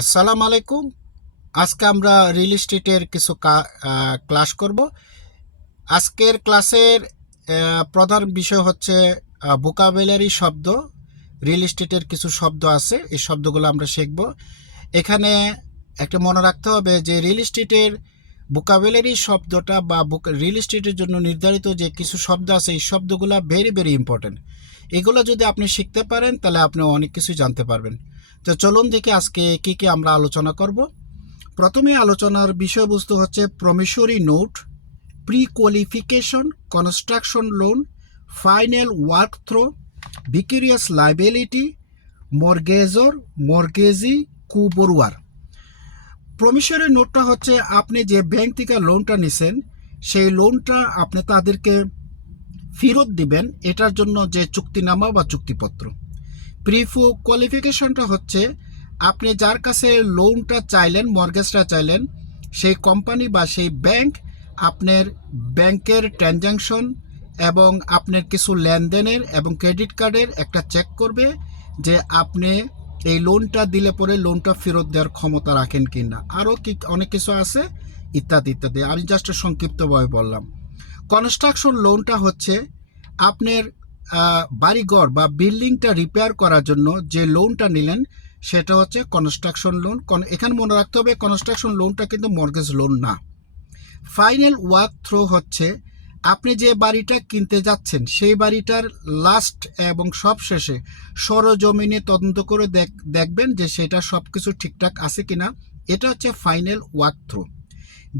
আসসালামু আলাইকুম। আজকে আমরা রিয়েল এস্টেটের কিছু ক্লাস করব। আজকের ক্লাসের প্রধান বিষয় হচ্ছে ভোকাবুলারি শব্দ। রিয়েল এস্টেটের কিছু শব্দ আছে, এই শব্দগুলো আমরা শিখব। এখানে একটা মনে রাখতে হবে যে রিয়েল এস্টেটের ভোকাবুলারি শব্দটা বা রিয়েল এস্টেটের জন্য নির্ধারিত যে কিছু শব্দ আছে, এই শব্দগুলো ভেরি ভেরি ইম্পর্টেন্ট। এগুলো যদি আপনি শিখতে পারেন তাহলে আপনি অনেক কিছু জানতে পারবেন। তো চলুন দেখি আজকে কি কি আমরা আলোচনা করব। প্রথমে আলোচনার বিষয়বস্তু হচ্ছে promissory note, pre qualification, construction loan, final walk through, vicarious liability, mortgagor, mortgagee, co-borrower. Promissory নোটটা হচ্ছে আপনি যে ব্যাংক থেকে লোনটা নিছেন, সেই লোনটা আপনি তাদেরকে ফেরত দিবেন, এটার জন্য যে চুক্তিনামা বা চুক্তিপত্র। প্রিফো কোয়ালিফিকেশনটা হচ্ছে আপনি যার কাছে লোনটা চাইলেন, মর্গেজটা চাইলেন, সেই কোম্পানি বা সেই ব্যাংক আপনার ব্যাংকের ট্রানজ্যাকশন এবং আপনার কিছু লেনদেনের এবং ক্রেডিট কার্ডের একটা চেক করবে যে আপনি এই লোনটা দিলে পরে লোনটা ফেরত দেওয়ার ক্ষমতা রাখেন কি না। আরও কি অনেক কিছু আছে, ইত্যাদি ইত্যাদি। আমি জাস্ট সংক্ষিপ্তভাবে বললাম। কনস্ট্রাকশন লোনটা হচ্ছে আপনার বাড়িঘর বা বিল্ডিংটা রিপেয়ার করার জন্য যে লোনটা নিলেন, সেটা হচ্ছে কনস্ট্রাকশন লোন। এখানে মনে রাখতে হবে কনস্ট্রাকশন লোনটা কিন্তু মর্গেজ লোন না। ফাইনাল ওয়ার্ক থ্রো হচ্ছে আপনি যে বাড়িটা কিনতে যাচ্ছেন সেই বাড়িটার লাস্ট এবং সবশেষে সরজমিনে তদন্ত করে দেখবেন যে সেটা সব কিছু ঠিকঠাক আছে কিনা। এটা হচ্ছে final walk through.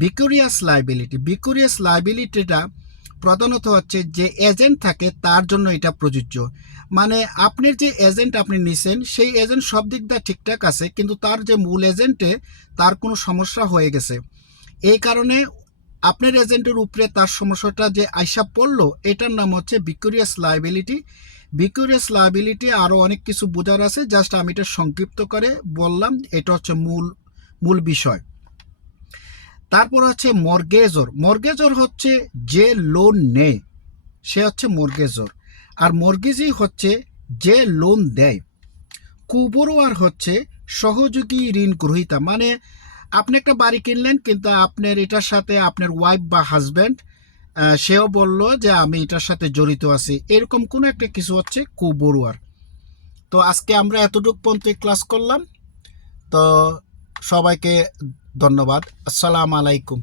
Vicarious liability, ভিকেরিয়াস লাইবিলিটিটা প্রধানত হচ্ছে যে এজেন্ট থাকে তার জন্য এটা প্রযোজ্য। মানে আপনার যে এজেন্ট আপনি নিছেন, সেই এজেন্ট সব দিক দিয়ে ঠিকঠাক আছে, কিন্তু তার যে মূল এজেন্টে তার কোনো সমস্যা হয়ে গেছে, এই কারণে আপনার এজেন্টের উপরে তার সমস্যাটা যে আইসা পড়লো, এটার নাম হচ্ছে ভিকেরিয়াস লাইবিলিটি। ভিকেরিয়াস লাইবিলিটি আরও অনেক কিছু বোঝার আছে, জাস্ট আমি এটা সংক্ষিপ্ত করে বললাম, এটা হচ্ছে মূল বিষয়। তারপর হচ্ছে মর্গেজর। মর্গেজর হচ্ছে যে লোন নেয় সে হচ্ছে মর্গেজর, আর মর্গেজি হচ্ছে যে লোন দেয়। কুবরোয়ার হচ্ছে সহযোগী ঋণ গ্রহীতা। মানে আপনি একটা বাড়ি কিনলেন, কিন্তু আপনার এটার সাথে আপনার ওয়াইফ বা হাজব্যান্ড সেও বলল যে আমি এটার সাথে জড়িত আছি, এরকম কোনো একটা কিছু হচ্ছে কুবরোয়ার। তো আজকে আমরা এতটুকু পর্যন্ত ক্লাস করলাম। তো সবাইকে ধন্যবাদ। আসসালামু আলাইকুম।